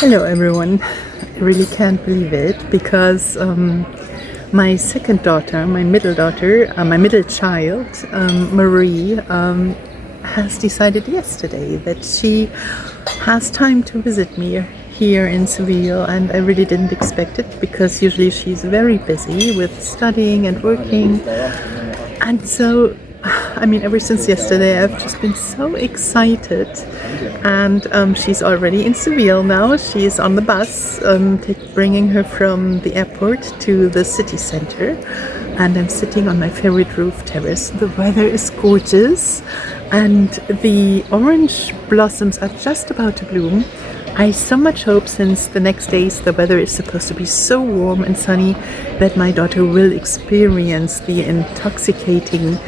Hello everyone. I really can't believe it because my second daughter, my middle child, Marie, has decided yesterday that she has time to visit me here in Seville, and I really didn't expect it because usually she's very busy with studying and working. And so, ever since yesterday, I've just been so excited. And she's already in Seville now. She's on the bus, bringing her from the airport to the city center. And I'm sitting on my favorite roof terrace. The weather is gorgeous, and the orange blossoms are just about to bloom. I so much hope, since the next days the weather is supposed to be so warm and sunny, that my daughter will experience the intoxicating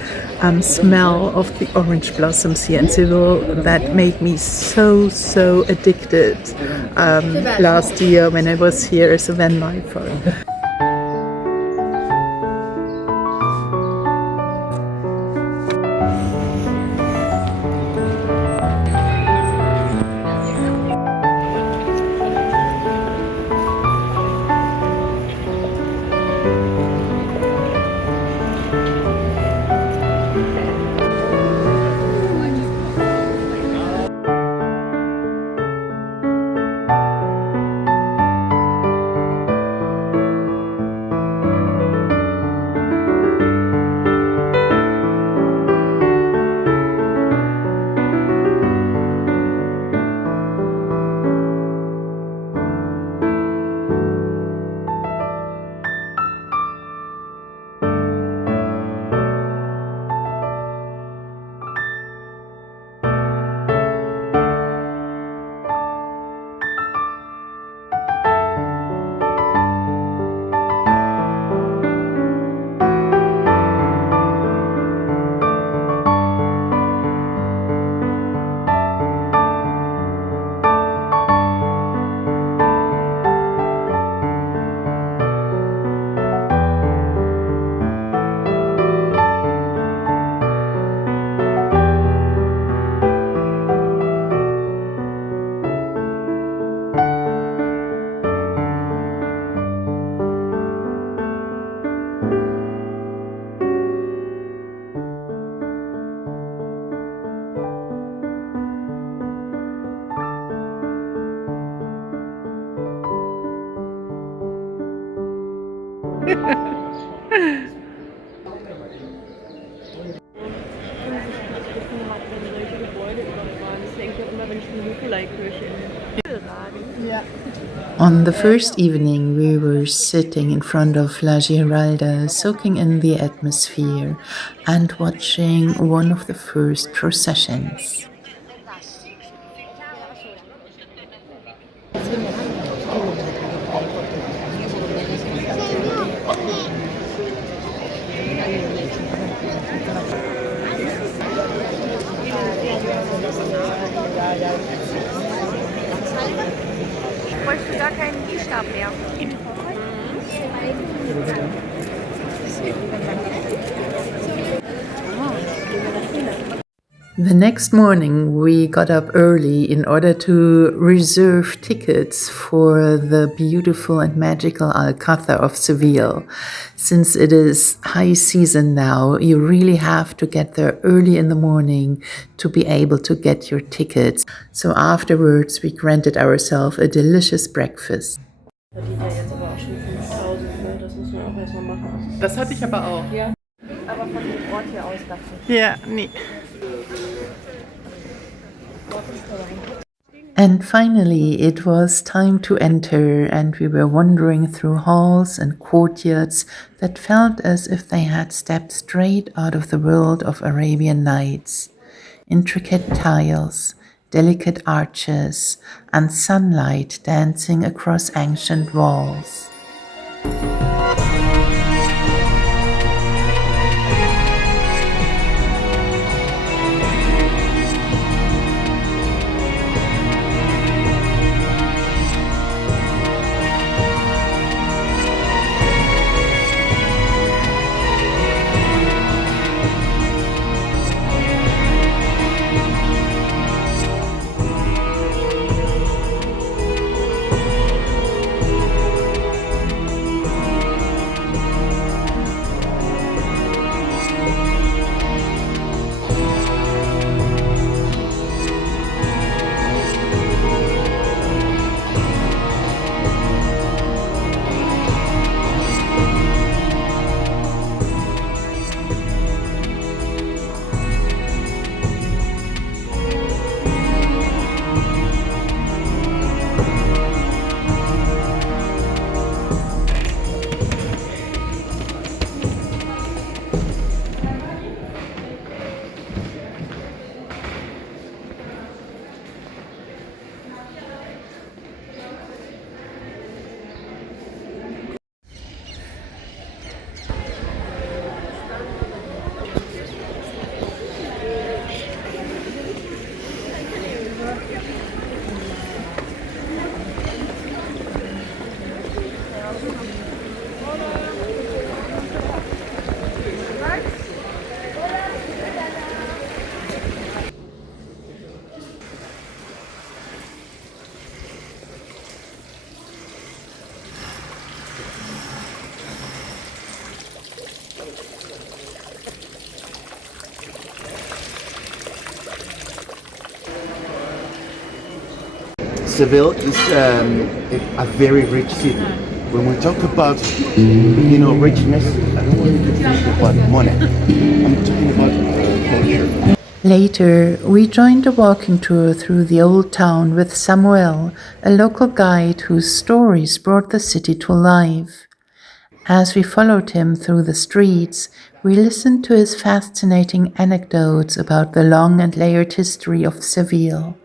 smell of the orange blossoms here in Seville that made me so addicted last year when I was here as a van lifer. On the first evening, we were sitting in front of La Giralda, soaking in the atmosphere and watching one of the first processions. Wolltest du gar keinen Gehstab mehr? The next morning, we got up early in order to reserve tickets for the beautiful and magical Alcázar of Seville. Since it is high season now, you really have to get there early in the morning to be able to get your tickets. So afterwards, we granted ourselves a delicious breakfast. Das hatte ich aber auch. Ja. Aber von dem Ort hier aus dachte ich. Ja, nee. And finally, it was time to enter, and we were wandering through halls and courtyards that felt as if they had stepped straight out of the world of Arabian Nights. Intricate tiles, delicate arches, and sunlight dancing across ancient walls. Seville is a very rich city. When we talk about, richness, I don't want you to think about money. I'm talking about culture. Later, we joined a walking tour through the old town with Samuel, a local guide whose stories brought the city to life. As we followed him through the streets, we listened to his fascinating anecdotes about the long and layered history of Seville.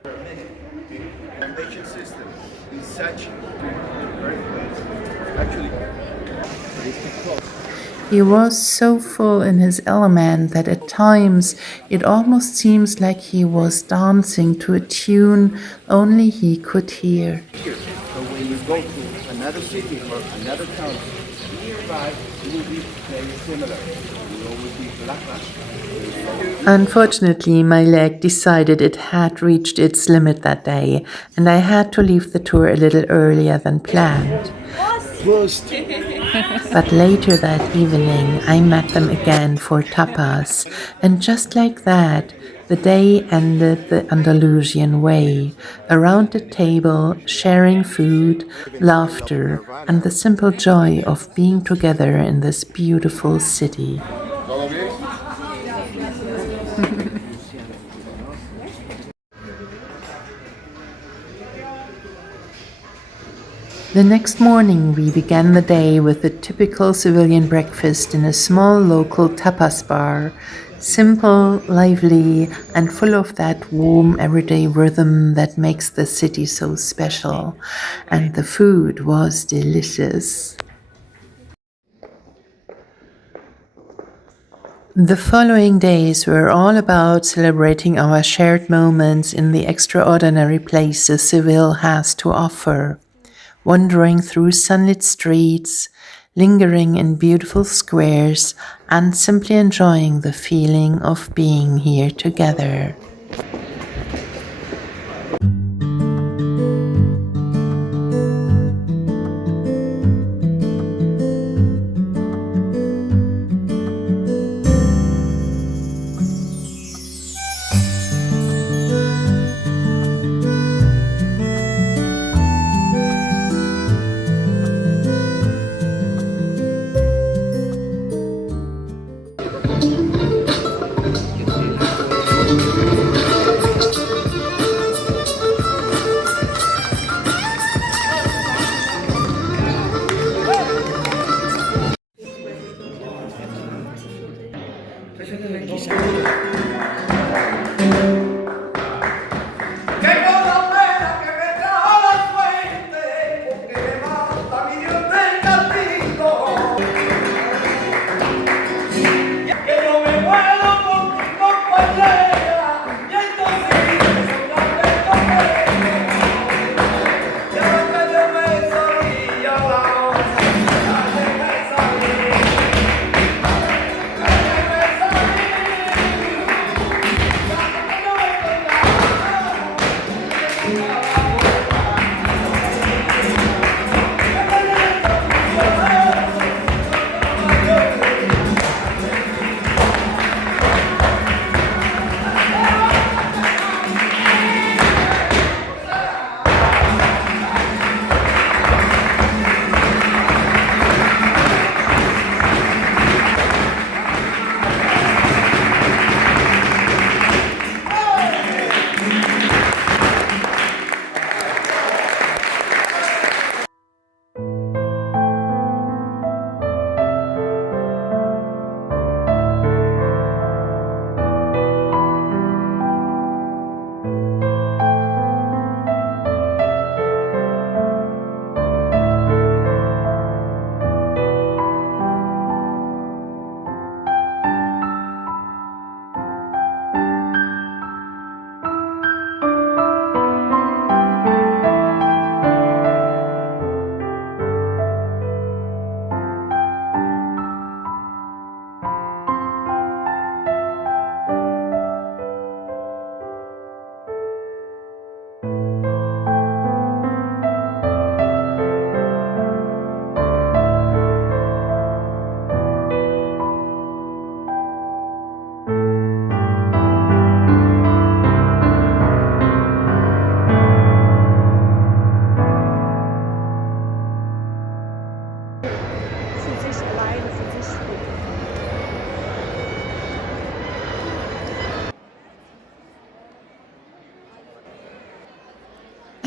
Foundation system is such actually. He was so full in his element that at times it almost seems like he was dancing to a tune only he could hear. So when you go to another city or another town nearby, it will be very similar. It will be black. Unfortunately, my leg decided it had reached its limit that day, and I had to leave the tour a little earlier than planned. But later that evening, I met them again for tapas, and just like that, the day ended the Andalusian way, around the table, sharing food, laughter, and the simple joy of being together in this beautiful city. The next morning, we began the day with a typical Sevillian breakfast in a small local tapas bar, simple, lively, and full of that warm everyday rhythm that makes the city so special. And the food was delicious. The following days were all about celebrating our shared moments in the extraordinary places Seville has to offer. Wandering through sunlit streets, lingering in beautiful squares, and simply enjoying the feeling of being here together.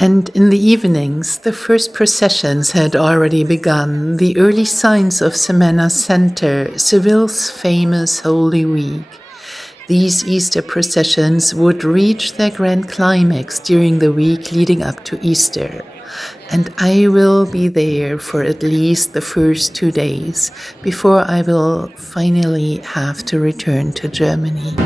And in the evenings, the first processions had already begun, the early signs of Semana Center, Seville's famous Holy Week. These Easter processions would reach their grand climax during the week leading up to Easter. And I will be there for at least the first 2 days before I will finally have to return to Germany.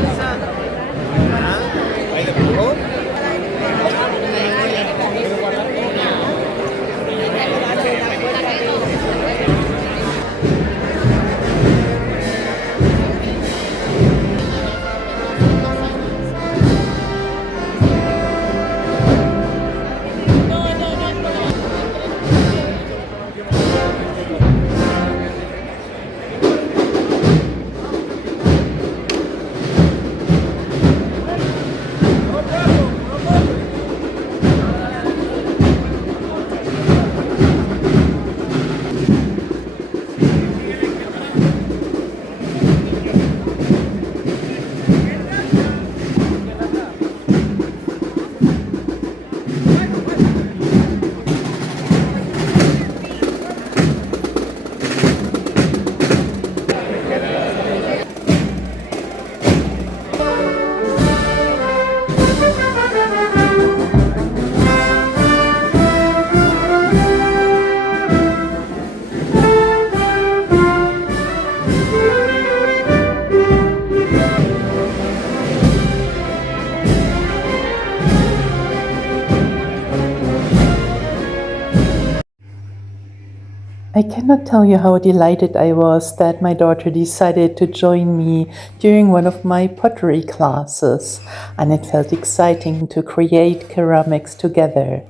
I cannot tell you how delighted I was that my daughter decided to join me during one of my pottery classes, and it felt exciting to create ceramics together.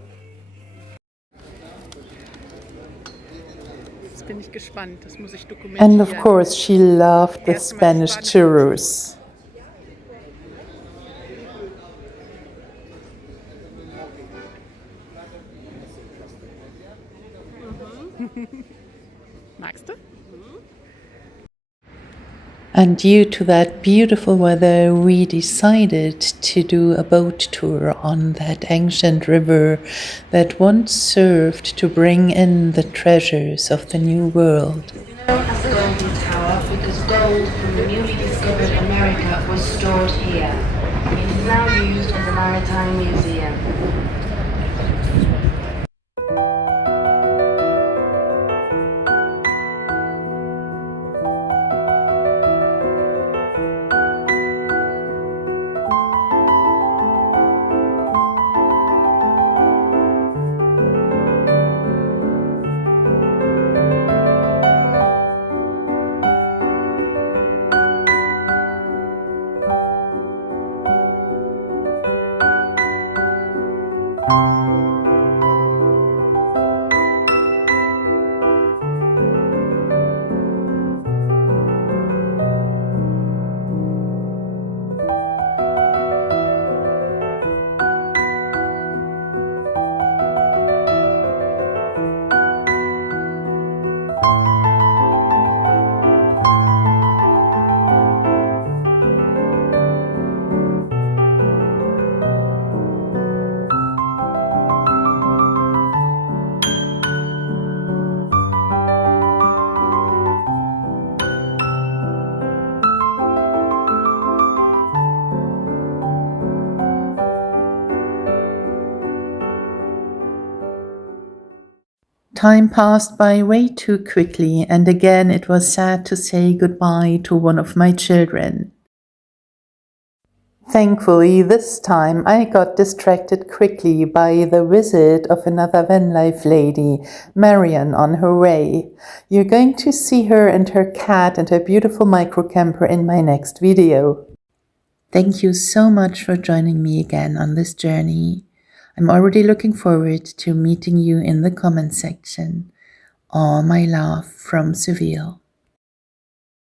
Jetzt bin ich gespannt, das muss ich dokumentieren. And of course, she loved the Spanish churros. Magst du? And due to that beautiful weather, we decided to do a boat tour on that ancient river that once served to bring in the treasures of the New World. Known as the Golden Tower because gold from the newly discovered America was stored here. It is now used as a maritime museum. Time passed by way too quickly, and again it was sad to say goodbye to one of my children. Thankfully, this time I got distracted quickly by the visit of another van life lady, Marian, on her way. You're going to see her and her cat and her beautiful microcamper in my next video. Thank you so much for joining me again on this journey. I'm already looking forward to meeting you in the comment section. All my love from Seville.